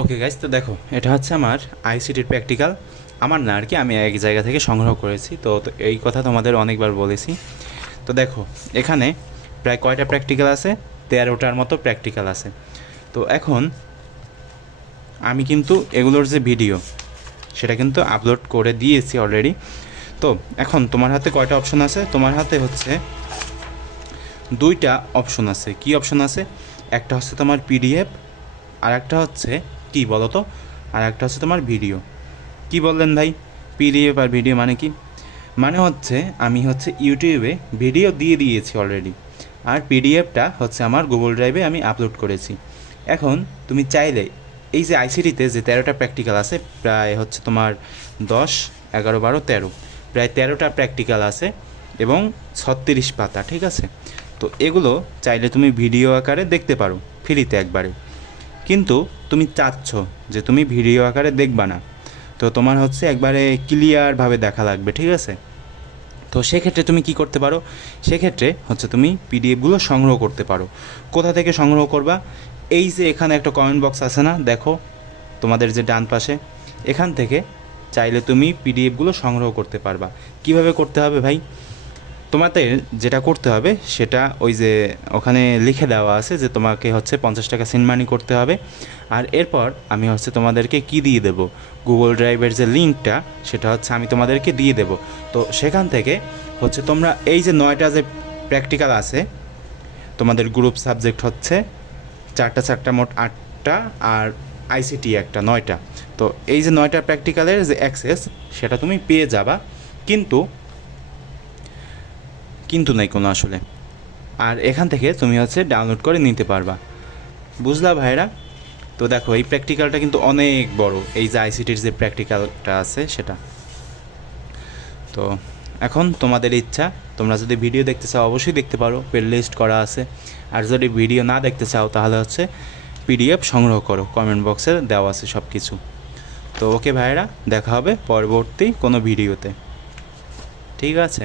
Okay guys, তো দেখো এটা হচ্ছে আমার আইসিটির প্র্যাকটিক্যাল। আমার না আর কি, আমি এক জায়গা থেকে সংগ্রহ করেছি। তো এই কথা তোমাদের অনেকবার বলেছি। তো দেখো এখানে প্রায় কয়টা প্র্যাকটিক্যাল আছে, 13টার মতো প্র্যাকটিক্যাল আছে। তো এখন আমি কিন্তু এগুলোর যে ভিডিও সেটা কিন্তু আপলোড করে দিয়েছি অলরেডি। তো এখন তোমার হাতে কয়টা অপশন আছে? তোমার হাতে হচ্ছে দুইটা অপশন আছে। কি অপশন আছে? একটা হচ্ছে তোমার পিডিএফ, আর একটা হচ্ছে কি বলো তো, আর একটা হচ্ছে তোমার ভিডিও। কি বললেন ভাই, পিডিএফ আর ভিডিও মানে কি? মানে হচ্ছে আমি হচ্ছে ইউটিউবে ভিডিও দিয়ে দিয়েছি অলরেডি, আর পিডিএফটা হচ্ছে আমার গুগল ড্রাইভে আমি আপলোড করেছি। এখন তুমি চাইলে এই যে আইসিটিতে যে 13টা প্র্যাকটিক্যাল আছে, প্রায় হচ্ছে তোমার 10, 11, 12, 13, প্রায় 13টা প্র্যাকটিক্যাল আছে এবং 36 পাতা, ঠিক আছে? তো এগুলো চাইলে তুমি ভিডিও আকারে দেখতে পারো ফ্রিতে একবারে। কিন্তু তুমি চাচ্ছ যে তুমি ভিডিও আকারে দেখবা না, তো তোমার হচ্ছে একবারে ক্লিয়ারভাবে দেখা লাগবে, ঠিক আছে? তো সেক্ষেত্রে তুমি কি করতে পারো? সেক্ষেত্রে হচ্ছে তুমি পিডিএফগুলো সংগ্রহ করতে পারো। কোথা থেকে সংগ্রহ করবা? এই যে এখানে একটা কমেন্ট বক্স আছে না, দেখো তোমাদের যে ডান পাশে, এখান থেকে চাইলে তুমি পিডিএফগুলো সংগ্রহ করতে পারবা। কিভাবে করতে হবে ভাই? তোমাদের যেটা করতে হবে সেটা ওই যে ওখানে লিখে দেওয়া আছে যে তোমাকে হচ্ছে 50 টাকা সেন্ড মানি করতে হবে। আর এরপর আমি হচ্ছে তোমাদেরকে কি দিয়ে দেব, গুগল ড্রাইভের যে লিঙ্কটা সেটা হচ্ছে আমি তোমাদেরকে দিয়ে দেব। তো সেখান থেকে হচ্ছে তোমরা এই যে 9টা যে প্র্যাকটিক্যাল আছে, তোমাদের গ্রুপ সাবজেক্ট হচ্ছে 4টা 4টা, মোট 8টা, আর আইসিটি একটা, 9টা। তো এই যে 9টা প্র্যাকটিক্যালের যে অ্যাক্সেস সেটা তুমি পেয়ে যাবা, কিন্তু কিন্তু নাই কোনো আসলে। আর এখান থেকে তুমি হচ্ছে ডাউনলোড করে নিতে পারবা। বুঝলা ভাইরা? তো দেখো এই প্র্যাকটিক্যালটা কিন্তু অনেক বড়, এই যে আইসিটির যে প্র্যাকটিক্যালটা আছে সেটা। তো এখন তোমাদের ইচ্ছা, তোমরা যদি ভিডিও দেখতে চাও অবশ্যই দেখতে পারো, প্লে লিস্ট করা আছে। আর যদি ভিডিও না দেখতে চাও তাহলে হচ্ছে পিডিএফ সংগ্রহ করো, কমেন্ট বক্সে দেওয়া আছে সব কিছু। তো ওকে ভাইরা, দেখা হবে পরবর্তী কোনো ভিডিওতে, ঠিক আছে?